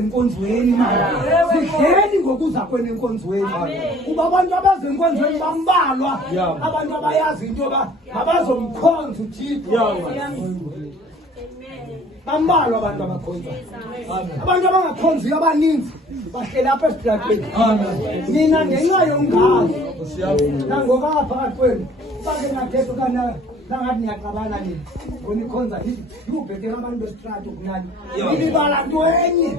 enkonzweni manje sidleni ngokuza kwena enkonzweni kuba abantu abaze enkonzweni bambalwa abantu abayazi into abazomkhonza uThixo bambalwa abantu abakhonza abantu abangakhonzi abaninzi bahlela apha esitratweni mina ngenxa yongazi nangoba phakathi kwenu bake nathetha kana nangathi niyaqabana nini ngonikhonza yubhekela abantu bestrato kunani ibala nto enye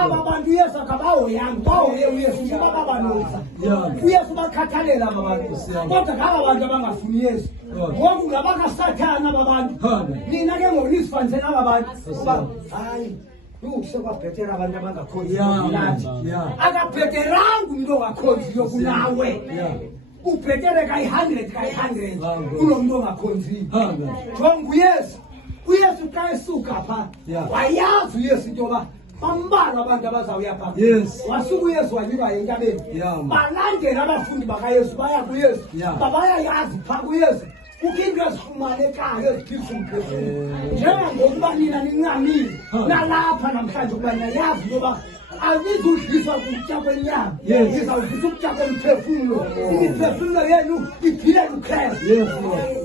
aba bantu Yesu akabahoyanga bahoye uYesu kuba babanoza uYesu bakhathalela aba bantu kodwa ngaba bantu abangafuni Yesu ngoku ngabakasathana aba bantu nina ke ngonisifandisela aba bantu kuba hayi sekwabhetera abantu abangakhonziyo akabheteranga umuntu ongakhonziyo kunawe ubhetere kayi-100 kunomuntu ongakhonziyo jonga uYesu xa esuka pha wayazi uYesu into yoba bambalwa abantu abazawuya pha wasuka uYesu wanyuka entabeni balandela abafundi bakaYesu baya kuYesu babayayazi pha kuYesu kukho into ezifumanekayo ezikhisa umphefumlo njengangokuba nina nincamile nalapha namhlanje ukuba nayazi into yoba awuzudliswa kutya kwenyama ngizawudlisa ukutya komphefumlo imiphefumlo yenu iphile uKristu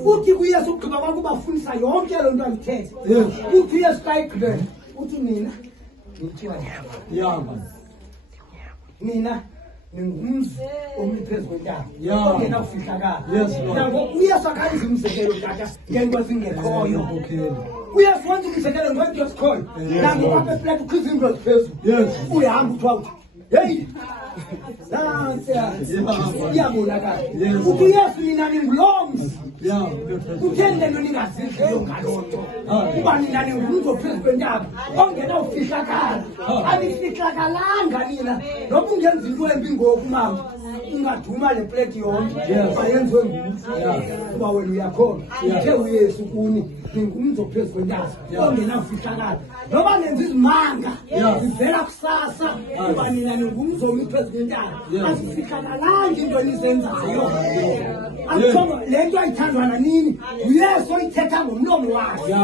uthi kuYesu ugqiba kwakho ubafundisa yonke loo nto ayithethe uthi uYesu xa egqibela uthi nina ngityiwa nyama nina ningumzi omi phezu kwentaba ongena kufihlakala nangoku uYesu akhenza umzekelo tata ngento ezingekhoyo uYesu wenza umzekelo ngento ezikhoyo nangoku apha eplate ukhiza into eziphezulu uyahamba uthiwa heyi iyabonakala uthi uYesu nina ninguloo mzi kutheni le nto ningazidliyo ngaloo nto kuba nina ningumzi ophezu kwentaba ongena ufihlakala anifihlakalanga nina noba ungenza into embi ngoku mama ungaduma le plate yonke bayenziwe ngumzi kuba wena uyakhona uthe uYesu kuni ningumzi ophezu kwentaba ongena ufihlakala noba nenza izimanga zivela kusasa kuba nina ningumzi omi phezu kwentaba asifihlakalanga into enizenzayo le nto ayithandwa nanini uYesu oyithetha ngomlomo wakhe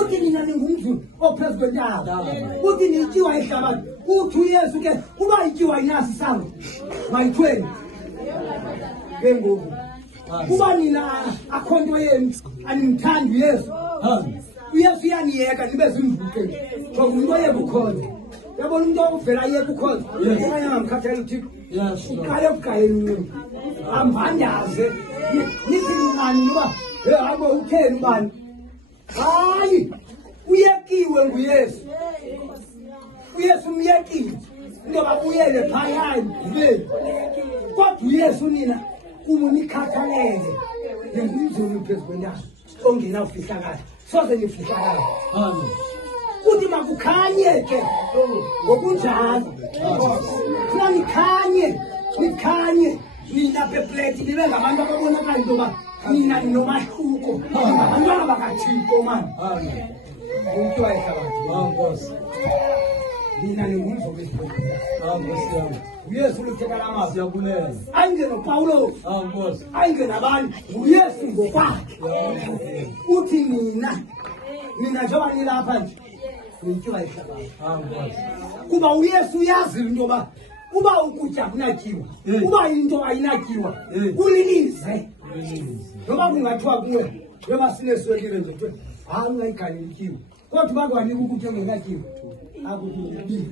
uthi nina ningumzi ophezu kwentaba uthi nityiwa ehlabathi uthi uYesu ke uba ityiwa inasi sango mayithweni ke ngoku kuba nina akho nto yenu animthandi uYesu uYesu uyaniyeka nibe zimvukeni ngoba umuntu oyeka ukhonza yabona umuntu ovela yeka ukhonza okanye angamkhathela uThixo uqale ukugayela unqini ambandaze nithi nani uba hamba utheni ubani hayi uyekiwe nguYesu uYesu umyekile into babuyele phayani ngibeni kodwa uYesu nina umunikhathalele ningumzulu phezu kwentaba ongena ufihlakala soze nifihlakala kuthi makukhanye ke ngokunjalo funa nikhanye nina beplate nibe ngabantu ababonakala into yoba nina ninomahluko ngabantwana bakaThixo mani umntu wayehlabathi nina ningumzi ophezu kwentaba uYesu uluthetha la mazwi yabulela ayinge noPawulos ayinge nabani nguYesu ngokwakhe uthi nina njengoba nilapha nje nityiwa ehlabathi kuba uYesu uyazile into yoba uba ukutya kunatyiwa uba into ayinatyiwa kulilize noba kungathiwa kuwe njengoba sineswekile nje kuthiwe hayi ungayigaleli ityiwa kodwa uba kwanika ukutya ongenatyiwa akukubi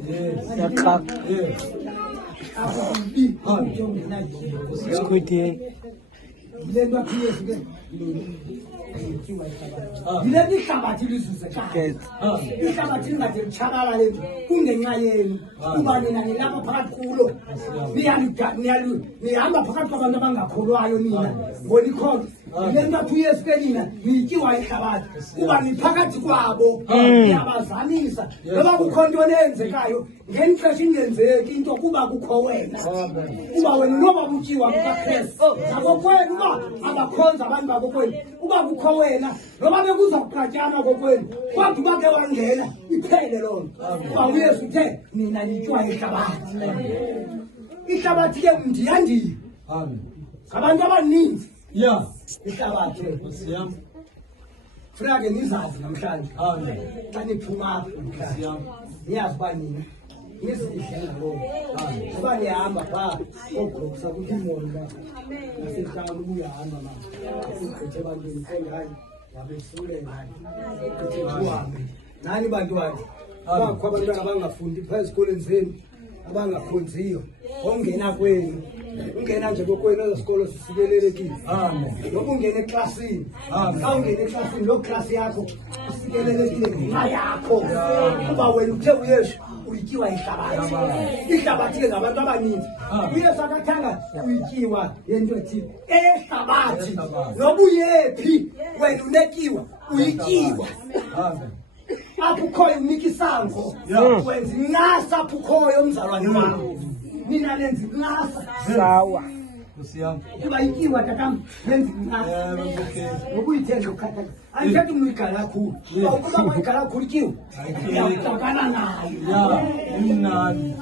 yile nto apha uYesu ke yile nto ihlabathi lizuzekayo ihlabathi lingade litshabalale kungenxa yenu kuba nina nilapha phakathi kulo nihamba phakathi kwabantu abangakholwayo nina ngonikhona yile nto apha uYesu ke nina nityiwa ihlabathi kuba niphakathi kwabo niyabazamisa noba kukho nto neyenzekayo ngeli xesha ingenzeki into kuba kukho wena kuba wena noba butyiwa kukaKristu nakokwenu uba abakhonza abantu bakokwenu uba kukho wena noba bekuza kuqatyana kokwenu kodwa uba ke wangena iphele loo nto kuba uYesu uthe nina nityiwa ihlabathi ihlabathi ke ndiyandiyo ngabantu abaninzi ihlabathi funeka ke nizazi namhlanje xa niphuma apha niyazi uba nina ngisihle ngoba abanye hamba pha ogqoza ukuthi imonda nasehlala uyahamba manje ukhethe bantwini sengayi wabesule ngani ukuthi uhambe nani bantwana bakho abantwana abangafundi pha esikoleni zenu abangakhonziyo ongena kwenu ungena nje kokwenu esikolo sisikelelekile noba ungena eklasini xa ungena eklasini lo klasi yakho isikelelekile ngenxa yakho kuba wena uthe uyesu uyityiwa ihlabathi ihlabathi ke ngabantu abaninzi uyesu akathanga uyityiwa yento ethile eyehlabathi noba uyephi wena unetyiwa uyityiwa apho ukhoyo unika isango wenza incasa apho ukhoyo umzalwane wakho nina nenza incasa sawa kuba ityiwa tatam yenza incasa noba uyithenga ukhatha andithethi umntu igala kakhulu ukuba kwayigala kakhulu ityiwa uyawuxokana nayo imnandi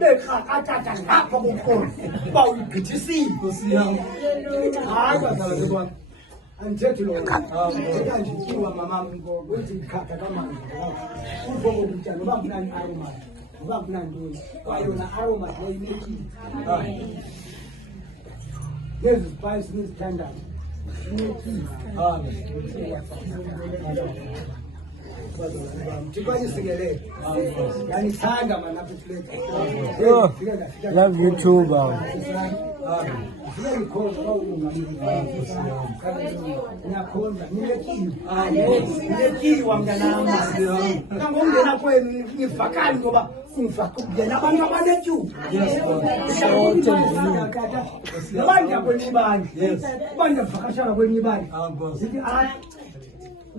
bekrakatata ngapha kokhona uba uyibhithisile hayi bazalwane bam andithethi loo thetha nje ityiwa mamam uthi ikhatha kamanzi ubhoko kutya noba kunani aromat noba kunantoni kwayona aromat yayinekile nezi zipayisi nizithandayo inekile Thixo ayisikelele yanithanda mana apha eflete love you too baba ngiyakhonza nilekiwa mntanami nangongena kwenu nivakali ngoba ungena abantu abanetyuba noba ndiya kwenye ibandla uba ndiyavakashela kwenye ibandla zithi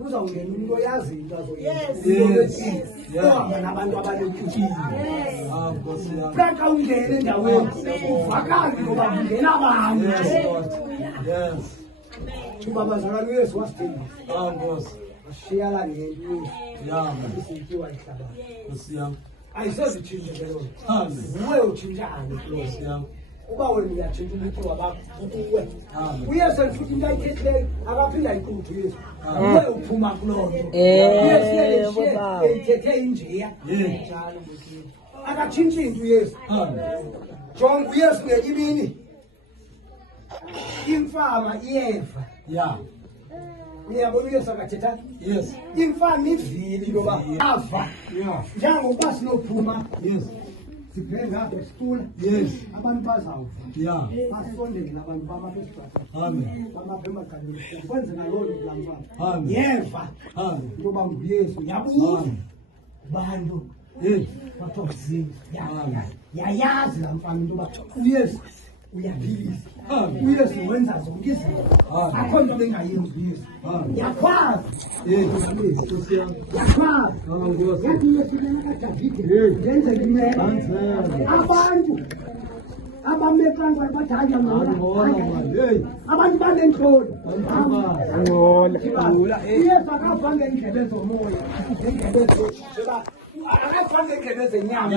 uzawungena umntu oyazi into azoyenza nabantu abanetyuba funeka ungene endaweni uvakali ngoba kungena abantu kuba bazalwane uyesu wasithembisa washiyala ngento isityiwa ihlabathi ayisozitshintshe ke loo nguwe utshintshayo uba wena uyatshintsha ubutyiwa bakho ukuwe uyesu futhi into ayithethileyo akaphinde ayiquthe uyesu uwe uphuma kuloo nto eyithethe injeya njalo akatshintshi into uyesu jonga uyesu ngenye imini imfama iyeva uyabona uyesu akathetha imfama ivili intoba ava njengokuba sinophuma sibhenge apha esitula abantu bazawuva basondele abantu bamapha esibhakeni bamapha emagqabini kwenzeka loo nto kulaa mfama yeva intoba nguyesu yabuza bantu bathokozile yayazi laa mfama intoba uyesu uyaphilisa uyesu wenza zonke izinto akho nto bengayenzi uyesu yakwazi yathi uyesu benakadavide ngenzela imeko abantu abamekanza bathi abantu banentloni uyesu akafa ngeendlebe zomoya ngeendlebe akafa ngeendlebe zenyama